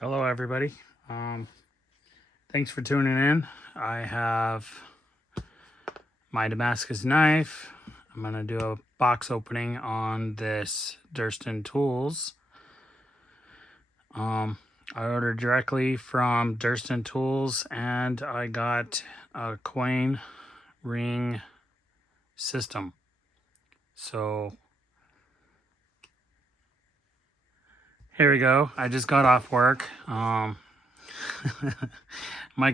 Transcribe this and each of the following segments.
Hello, everybody. Thanks for tuning in. I have my Damascus knife. I'm going to do a box opening on this Durston Tools. I ordered directly from Durston Tools, and I got a coin ring system. So here we go. I just got off work. My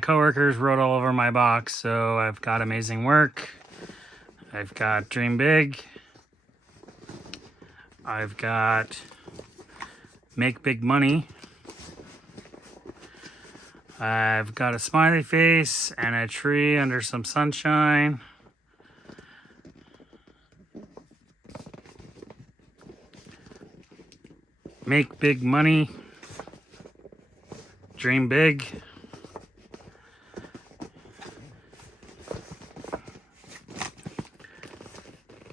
coworkers wrote all over my box, so I've got amazing work. I've got dream big. I've got make big money. I've got a smiley face and a tree under some sunshine. Make big money. Dream big.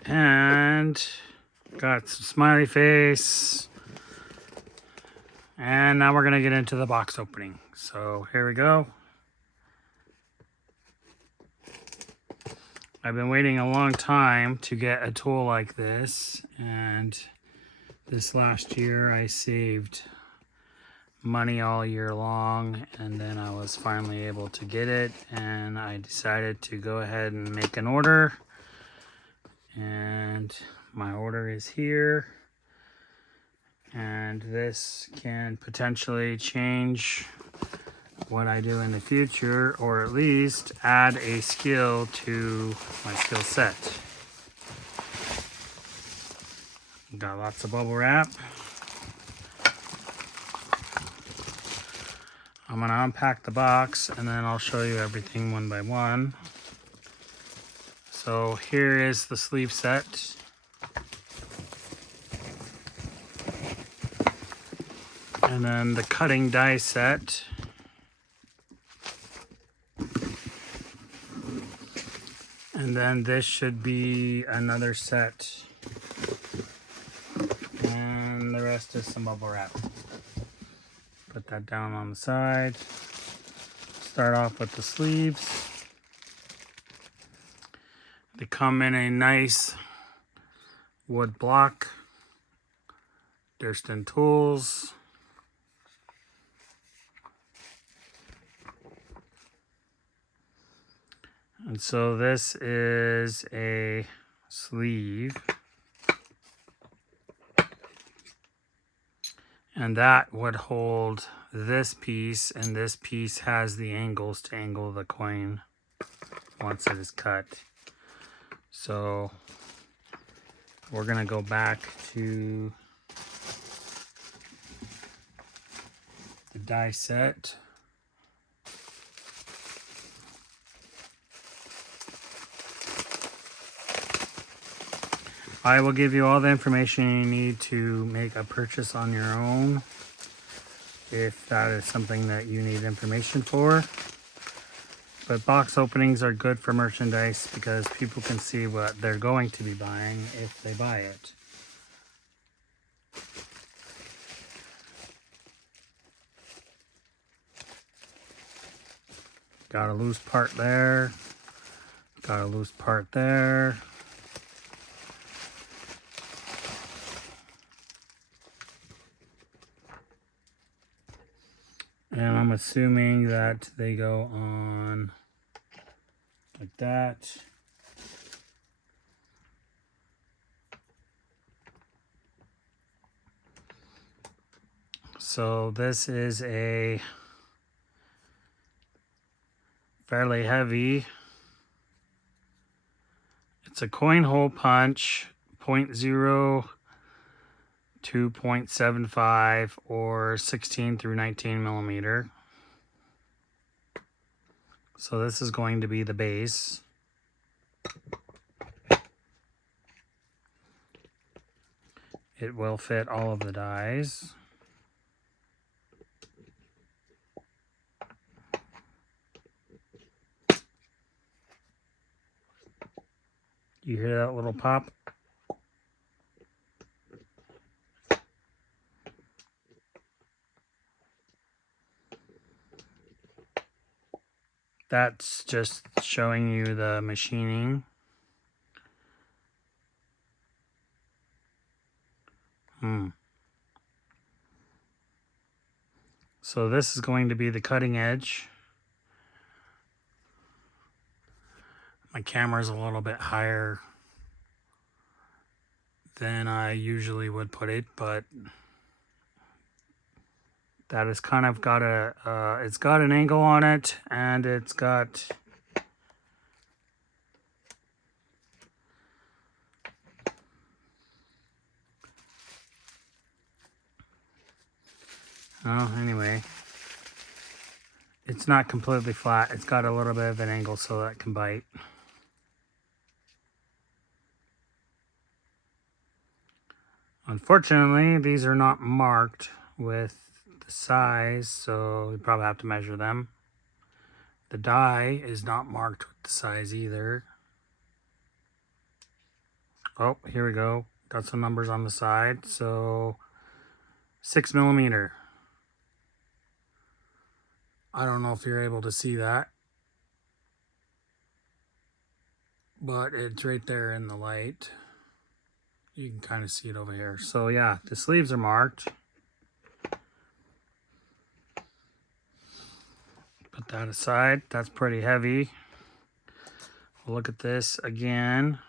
And got some smiley face. And now we're going to get into the box opening. So here we go. I've been waiting a long time to get a tool like this. And this last year I saved money all year long, and then I was finally able to get it, and I decided to go ahead and make an order. And my order is here, and this can potentially change what I do in the future, or at least add a skill to my skill set. Got lots of bubble wrap. I'm going to unpack the box, and then I'll show you everything one by one. So here is the sleeve set. And then the cutting die set. And then this should be another set. And the rest is some bubble wrap. Put that down on the side. Start off with the sleeves. They come in a nice wood block. Durston Tools. And so this is a sleeve. And that would hold this piece, and this piece has the angles to angle the coin once it is cut. So we're going to go back to the die set. I will give you all the information you need to make a purchase on your own, if that is something that you need information for. But box openings are good for merchandise because people can see what they're going to be buying if they buy it. Got a loose part there. Got a loose part there. And I'm assuming that they go on like that. So this is a fairly heavy. It's a coin hole punch, 0.0 to 0.75 or 16 through 19 millimeter. So this is going to be the base. It will fit all of the dies. You hear that little pop? That's just showing you the machining. So this is going to be the cutting edge. My camera's a little bit higher than I usually would put it, but that has kind of got it's got an angle on it, and it's got anyway, it's not completely flat. It's got a little bit of an angle so that it can bite. Unfortunately, these are not marked with the size, so you probably have to measure them. The die is not marked with the size either. Oh, here we go. Got some numbers on the side. So 6mm. I don't know if you're able to see that, but it's right there in the light. You can kind of see it over here. So yeah, the sleeves are marked. Put that aside. That's pretty heavy. We'll look at this again.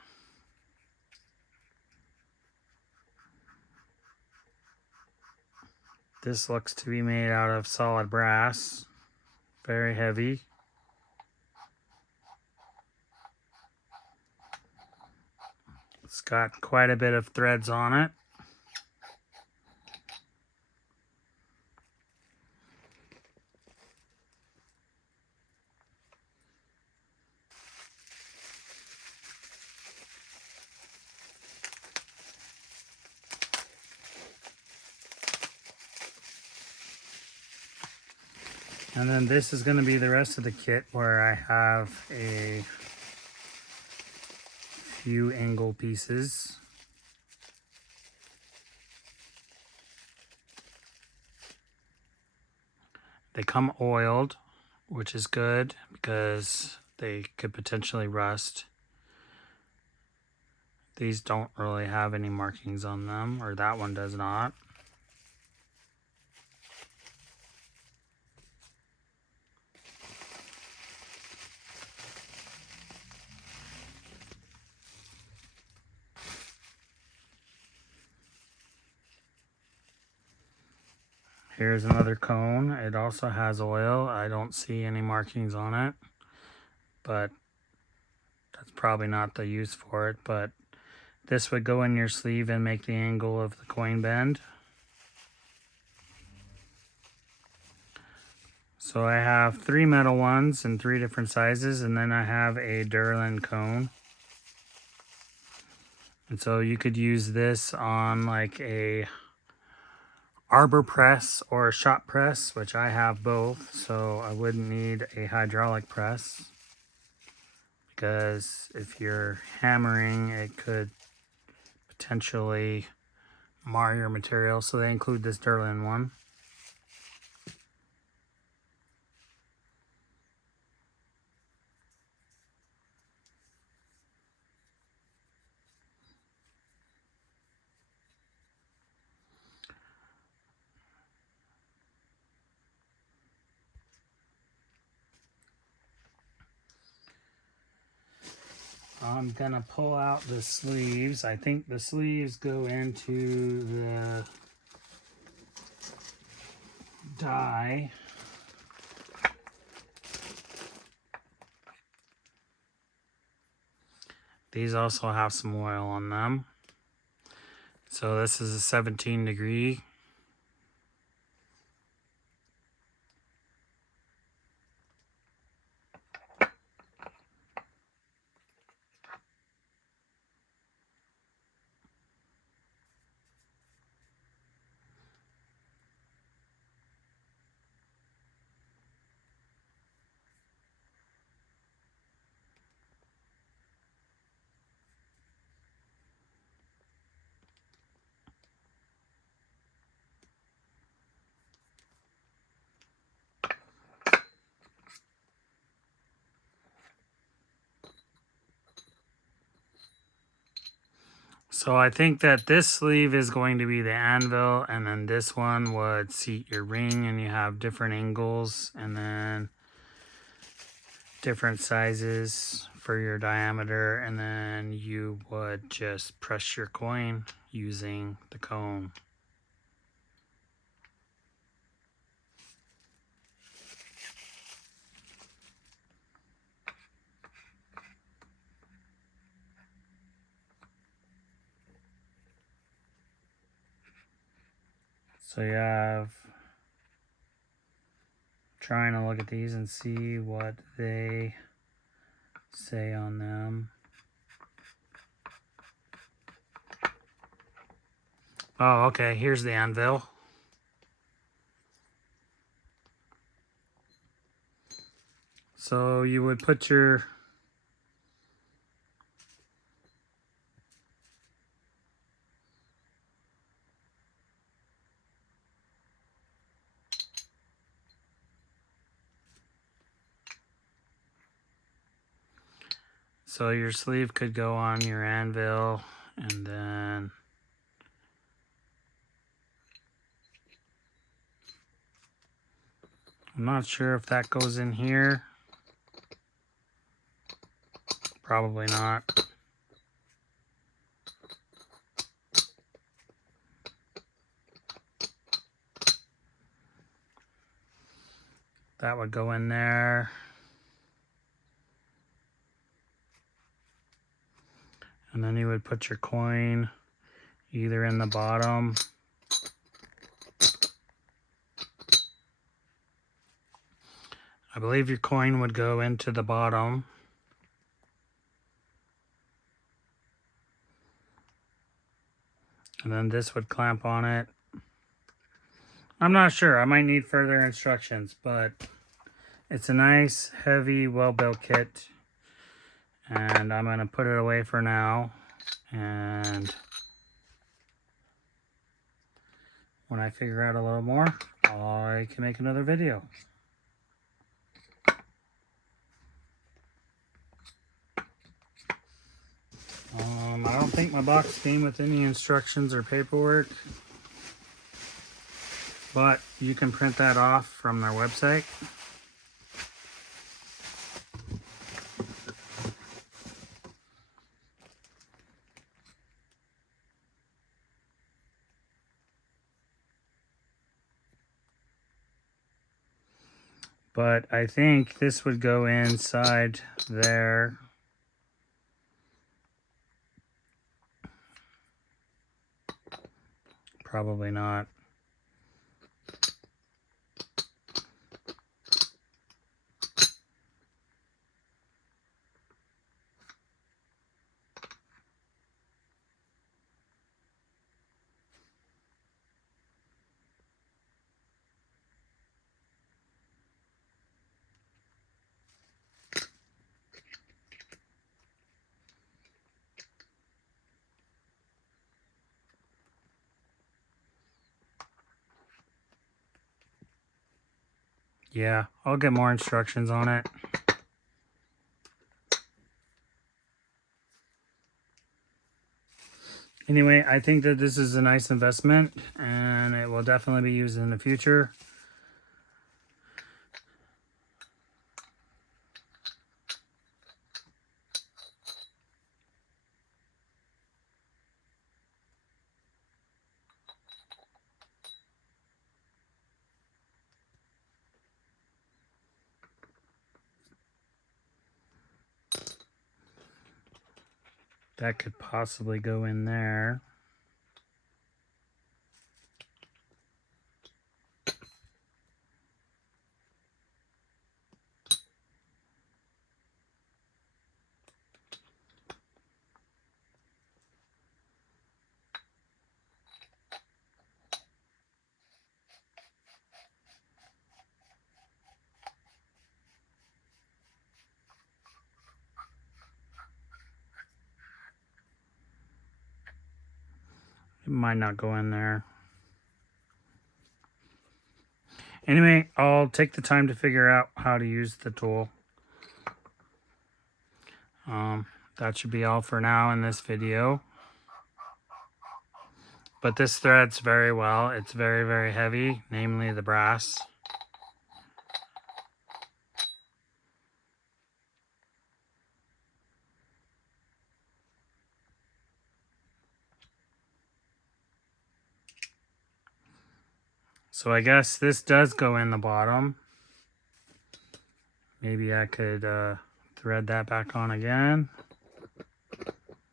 This looks to be made out of solid brass. Very heavy. It's got quite a bit of threads on it. And then this is going to be the rest of the kit, where I have a few angle pieces. They come oiled, which is good because they could potentially rust. These don't really have any markings on them, or that one does not. Here's another cone. It also has oil. I don't see any markings on it, but that's probably not the use for it. But this would go in your sleeve and make the angle of the coin bend. So I have 3 metal ones in 3 different sizes, and then I have a Durston cone. And so you could use this on like a arbor press or a shop press, which I have both, so I wouldn't need a hydraulic press, because if you're hammering, it could potentially mar your material. So they include this Durston one. I'm gonna pull out the sleeves. I think the sleeves go into the die. These also have some oil on them. So this is a 17 degree. So I think that this sleeve is going to be the anvil, and then this one would seat your ring, and you have different angles and then different sizes for your diameter, and then you would just press your coin using the cone. So you have, trying to look at these and see what they say on them. Oh, okay, here's the anvil. So you would put your your sleeve could go on your anvil, and then I'm not sure if that goes in here. Probably not. That would go in there. And then you would put your coin either in the bottom. I believe your coin would go into the bottom. And then this would clamp on it. I'm not sure. I might need further instructions, but it's a nice, heavy, well-built kit. And I'm going to put it away for now. And when I figure out a little more, I can make another video. I don't think my box came with any instructions or paperwork, but you can print that off from their website. But I think this would go inside there. Probably not. Yeah, I'll get more instructions on it. Anyway, I think that this is a nice investment, and it will definitely be used in the future. That could possibly go in there. It might not go in there. Anyway, I'll take the time to figure out how to use the tool. That should be all for now in this video. But this threads very well. It's very, very heavy, namely the brass. So I guess this does go in the bottom. Maybe I could thread that back on again.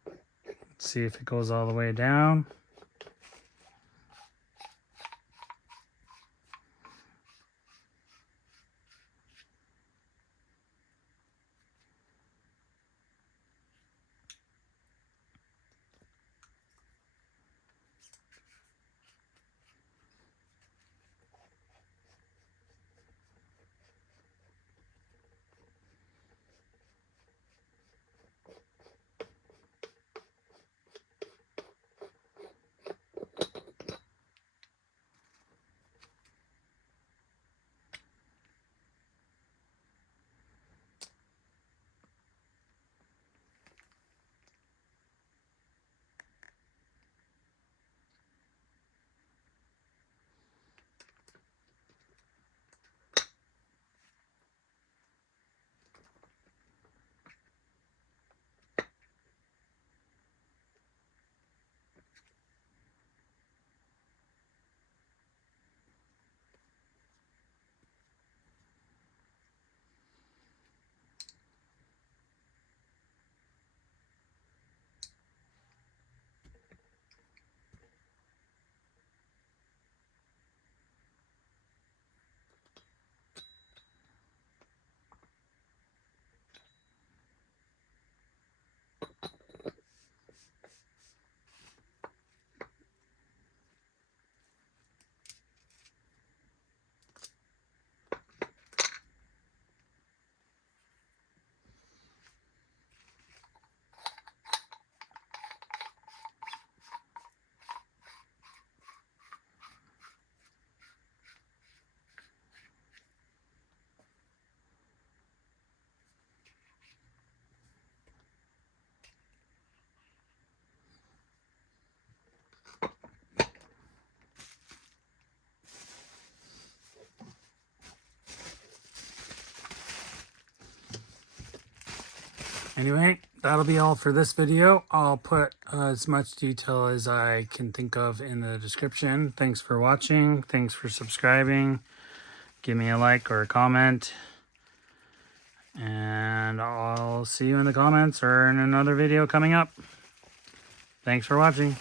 Let's see if it goes all the way down. Anyway, that'll be all for this video. I'll put as much detail as I can think of in the description. Thanks for watching. Thanks for subscribing. Give me a like or a comment. And I'll see you in the comments or in another video coming up. Thanks for watching.